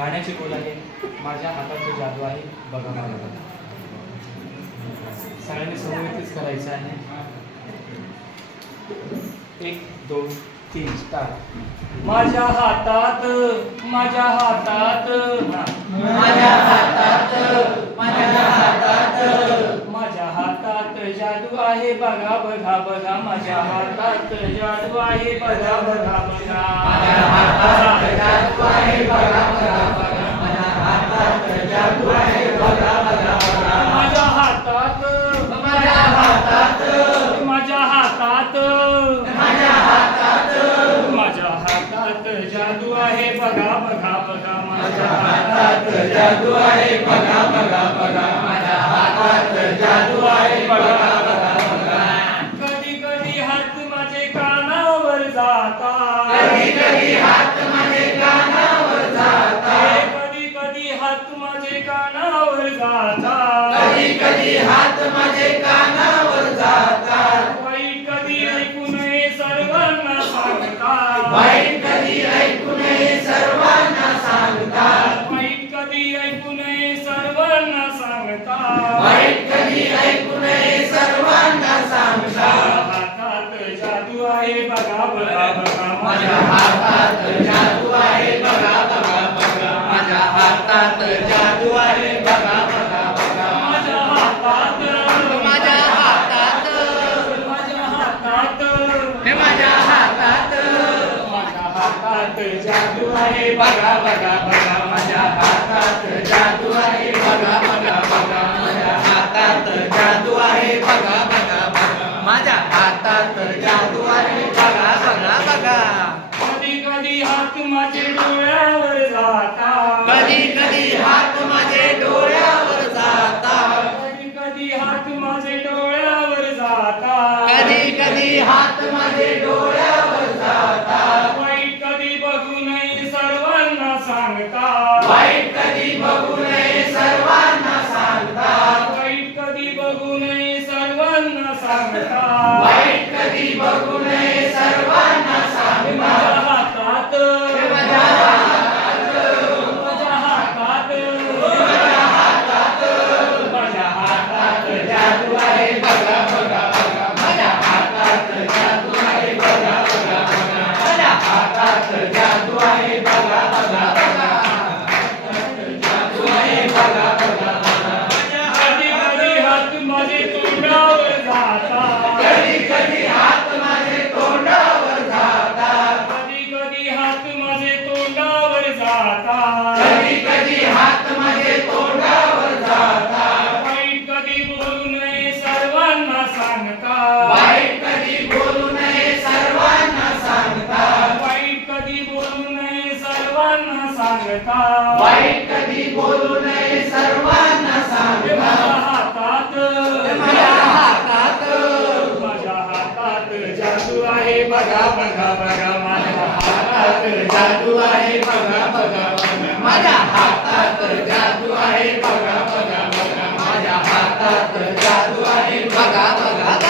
गाण्याची बोल आहे माझ्या हाताची जादू आहे बघा मला. बघा सगळ्यांनी समवेतच करायचं आहे. एक दोन तीन स्टार्ट माझ्या हातात माझ्या हातात. माझ्या हातात माझ्या हातात. माझ्या हातात जादू आहे बघा बघा बघा. माझ्या हातात जादू आहे बघा बघा बघा माझ्या हातात जादू आहे बघा बघा बघा माझ्या हातात जादू आहे बघा बघा बघा माझ्या हातात माझ्या हातात माझ्या हातात माझ्या हातात माझ्या हातात जादू आहे बघा बघा बघा माझ्या हातात जादू आहे बघा बघा बघा. माझ्या हातात जादू आहे बघा बघा बघा. कधी कधी हात माझे कानावर जातात. कधी कधी हात माझे कानावर जातात. कधी कधी हात माझे कानावर जातात. कधी कधी हात माझे कानावर जातात. वाईट कधी ऐकू नये सर्वांना सांगतात. वाईट कधी ऐकू नये सर्वांना सांगतात. वाईट कधी ऐकू नये सर्वांना सांगतात वाईट कधी ऐकू नये सर्वांना हातात जादू आहे बघा बघा बघा माझ्या हातात जादू आहे बघा बघा बघा. माझ्या हातात जादू आहे बघा बघा बघा. माझ्या हातात माझ्या हातात. माझ्या हातात. माझ्या हातात. माझ्या हातात जादू आहे बघा बघा बघा. जादू आहे बघा बघा बघा. कधी कधी हात माझे डोळ्यावर जातात. कधी कधी हात माझे डोळ्यावर जातात. कधी कधी हात माझे डोळ्यावर जातात. कधी कधी हात माझे डोळ्यावर जातात. वाईट कधी बघू नये सर्वांना सांगतात. वाईट कधी बघू सर्वांना वाईट कधी बघू नये सर्वांना बोलू नये सर्वांना हे सांगतात माझ्या हातात. माझ्या हातात. माझ्या हातात. जादू आहे बघा बघा बघा माझ्या हातात. जादू आहे बघा बघा बघा. माझ्या हातात जादू आहे बघा बघा बघा. माझ्या हातात जादू आहे बघा बघा.